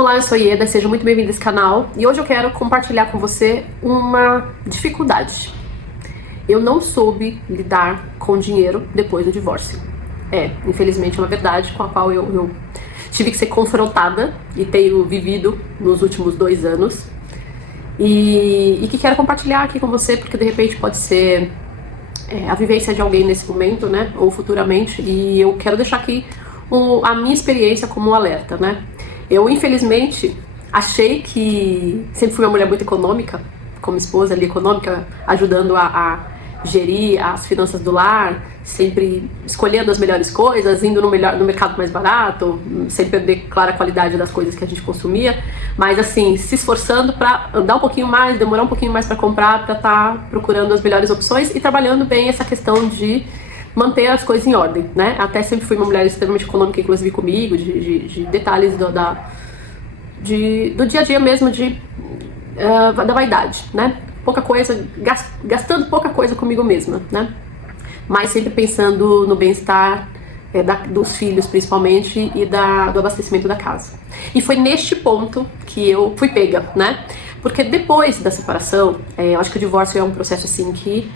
Olá, eu sou Ieda, seja muito bem-vindo a esse canal e hoje eu quero compartilhar com você uma dificuldade. Eu não soube lidar com dinheiro depois do divórcio. Infelizmente é uma verdade com a qual eu tive que ser confrontada e tenho vivido nos últimos 2 anos e que quero compartilhar aqui com você porque de repente pode ser a vivência de alguém nesse momento, né, ou futuramente, e eu quero deixar aqui a minha experiência como um alerta, né. Eu, infelizmente, achei que sempre fui uma mulher muito econômica, como esposa ali econômica, ajudando a gerir as finanças do lar, sempre escolhendo as melhores coisas, indo no mercado mais barato, sem perder, claro, a qualidade das coisas que a gente consumia, mas assim, se esforçando para andar um pouquinho mais, demorar um pouquinho mais para comprar, para estar procurando as melhores opções e trabalhando bem essa questão de manter as coisas em ordem, né? Até sempre fui uma mulher extremamente econômica, inclusive comigo, de detalhes do dia a dia mesmo, da vaidade, né? Pouca coisa, gastando pouca coisa comigo mesma, né? Mas sempre pensando no bem-estar dos filhos, principalmente, e do abastecimento da casa. E foi neste ponto que eu fui pega, né? Porque depois da separação, eu acho que o divórcio é um processo assim que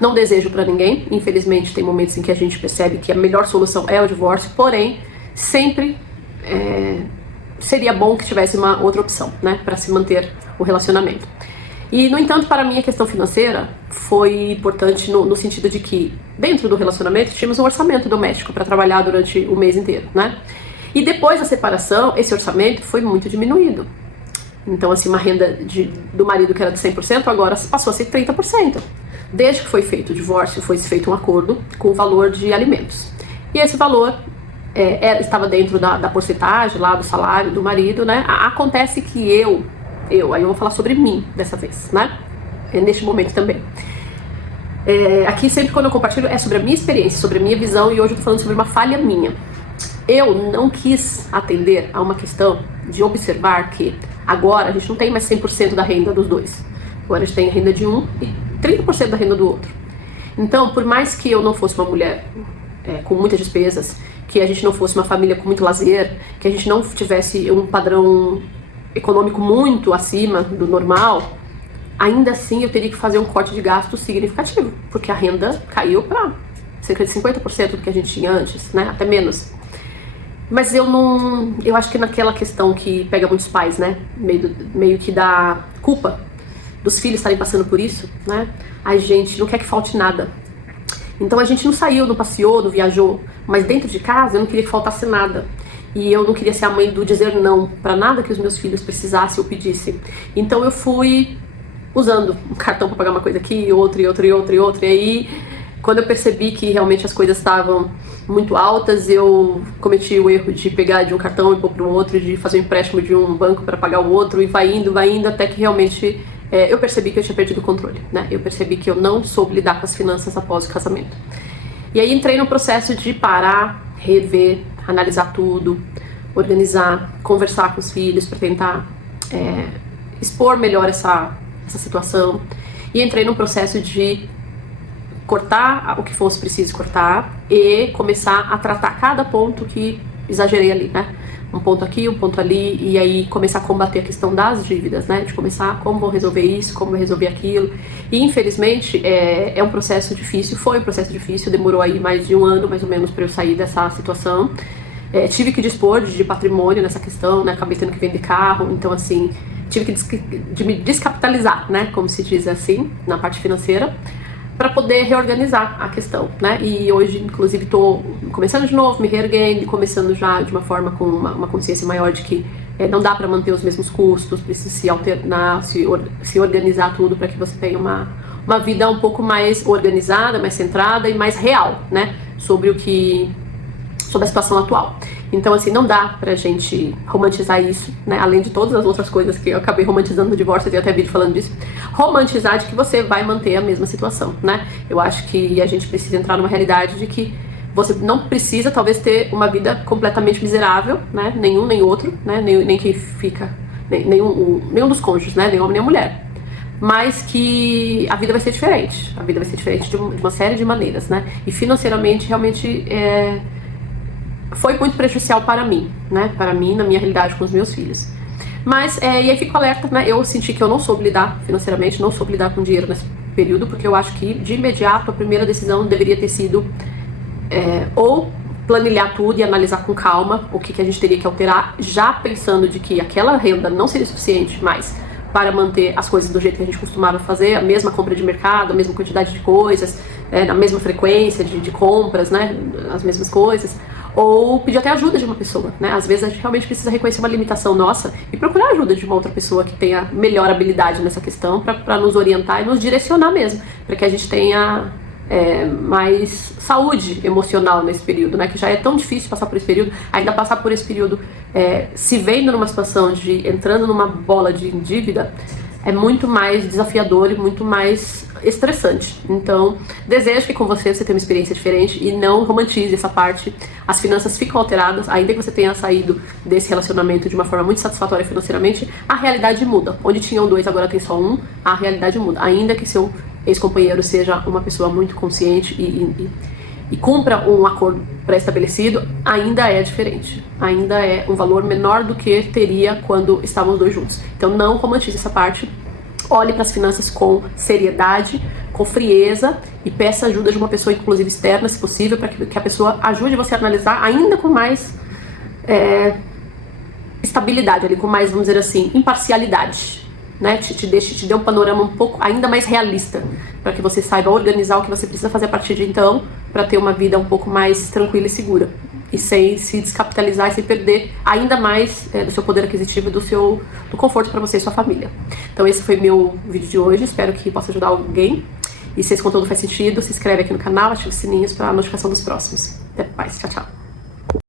não desejo pra ninguém. Infelizmente tem momentos em que a gente percebe que a melhor solução é o divórcio, porém sempre seria bom que tivesse uma outra opção, né, para se manter o relacionamento. E no entanto, para mim a questão financeira foi importante no sentido de que dentro do relacionamento tínhamos um orçamento doméstico para trabalhar durante o mês inteiro, né? E depois da separação esse orçamento foi muito diminuído. Então assim, uma renda do marido que era de 100% agora passou a ser 30%. Desde que foi feito o divórcio, foi feito um acordo com o valor de alimentos. E esse valor estava dentro da porcentagem lá do salário do marido, né? Acontece que aí eu vou falar sobre mim dessa vez, né? Neste momento também. Aqui sempre quando eu compartilho é sobre a minha experiência, sobre a minha visão, e hoje eu tô falando sobre uma falha minha. Eu não quis atender a uma questão de observar que agora a gente não tem mais 100% da renda dos dois. Agora a gente tem a renda de um e 30% da renda do outro. Então, por mais que eu não fosse uma mulher com muitas despesas, que a gente não fosse uma família com muito lazer, que a gente não tivesse um padrão econômico muito acima do normal, ainda assim eu teria que fazer um corte de gasto significativo, porque a renda caiu para cerca de 50% do que a gente tinha antes, né? Até menos. Mas eu acho que naquela questão que pega muitos pais, né? Meio que dá culpa dos filhos estarem passando por isso, né? A gente não quer que falte nada. Então a gente não saiu, não passeou, não viajou, mas dentro de casa eu não queria que faltasse nada. E eu não queria ser a mãe do dizer não para nada que os meus filhos precisassem ou pedissem. Então eu fui usando um cartão para pagar uma coisa aqui, outra. E aí, quando eu percebi que realmente as coisas estavam muito altas, eu cometi o erro de pegar de um cartão e pôr para o outro, de fazer um empréstimo de um banco para pagar o outro, e vai indo, até que realmente eu percebi que eu tinha perdido o controle, né? Eu percebi que eu não soube lidar com as finanças após o casamento. E aí entrei no processo de parar, rever, analisar tudo, organizar, conversar com os filhos para tentar expor melhor essa situação. E entrei num processo de cortar o que fosse preciso cortar e começar a tratar cada ponto que exagerei ali, né? Um ponto aqui, um ponto ali, e aí começar a combater a questão das dívidas, né? De começar como vou resolver isso, como vou resolver aquilo. E infelizmente é um processo difícil, foi um processo difícil, demorou aí mais de 1 ano, mais ou menos, para eu sair dessa situação. Tive que dispor de patrimônio nessa questão, né? Acabei tendo que vender carro, então assim, tive que me descapitalizar, né? Como se diz assim, na parte financeira, para poder reorganizar a questão, né? E hoje, inclusive, estou começando de novo, me reerguendo, começando já de uma forma com uma consciência maior de que não dá para manter os mesmos custos, precisa se alternar, se organizar tudo para que você tenha uma vida um pouco mais organizada, mais centrada e mais real, né? Sobre a situação atual. Então, assim, não dá pra gente romantizar isso, né? Além de todas as outras coisas que eu acabei romantizando no divórcio, eu tenho até vídeo falando disso. Romantizar de que você vai manter a mesma situação, né? Eu acho que a gente precisa entrar numa realidade de que você não precisa, talvez, ter uma vida completamente miserável, né? Nenhum nem outro, né? Nem quem fica, nenhum dos cônjuges, né? Nem homem nem mulher. Mas que a vida vai ser diferente. A vida vai ser diferente de uma série de maneiras, né? E financeiramente, realmente, foi muito prejudicial para mim, né? Para mim, na minha realidade com os meus filhos. Mas, e aí fico alerta, né? Eu senti que eu não soube lidar financeiramente, não soube lidar com dinheiro nesse período, porque eu acho que, de imediato, a primeira decisão deveria ter sido ou planilhar tudo e analisar com calma o que a gente teria que alterar, já pensando de que aquela renda não seria suficiente mais para manter as coisas do jeito que a gente costumava fazer, a mesma compra de mercado, a mesma quantidade de coisas, na mesma frequência de compras, né, as mesmas coisas, ou pedir até ajuda de uma pessoa, né? Às vezes a gente realmente precisa reconhecer uma limitação nossa e procurar ajuda de uma outra pessoa que tenha melhor habilidade nessa questão para nos orientar e nos direcionar mesmo, para que a gente tenha mais saúde emocional nesse período, né? Que já é tão difícil passar por esse período, ainda passar por esse período se vendo numa situação de entrando numa bola de dívida é muito mais desafiador e muito mais estressante. Então, desejo que com você tenha uma experiência diferente e não romantize essa parte. As finanças ficam alteradas, ainda que você tenha saído desse relacionamento de uma forma muito satisfatória financeiramente, a realidade muda. Onde tinham dois, agora tem só um, a realidade muda. Ainda que seu ex-companheiro seja uma pessoa muito consciente e cumpra um acordo pré-estabelecido, ainda é diferente. Ainda é um valor menor do que teria quando estavam os dois juntos. Então não romantize essa parte. Olhe para as finanças com seriedade, com frieza e peça ajuda de uma pessoa, inclusive externa, se possível, para que a pessoa ajude você a analisar ainda com mais estabilidade, ali, com mais, vamos dizer assim, imparcialidade. Né, te dê um panorama um pouco ainda mais realista, para que você saiba organizar o que você precisa fazer a partir de então, para ter uma vida um pouco mais tranquila e segura, e sem se descapitalizar e sem perder ainda mais do seu poder aquisitivo e do conforto para você e sua família. Então esse foi meu vídeo de hoje, espero que possa ajudar alguém, e se esse conteúdo faz sentido, se inscreve aqui no canal, ativa os sininhos para a notificação dos próximos. Até mais, tchau, tchau.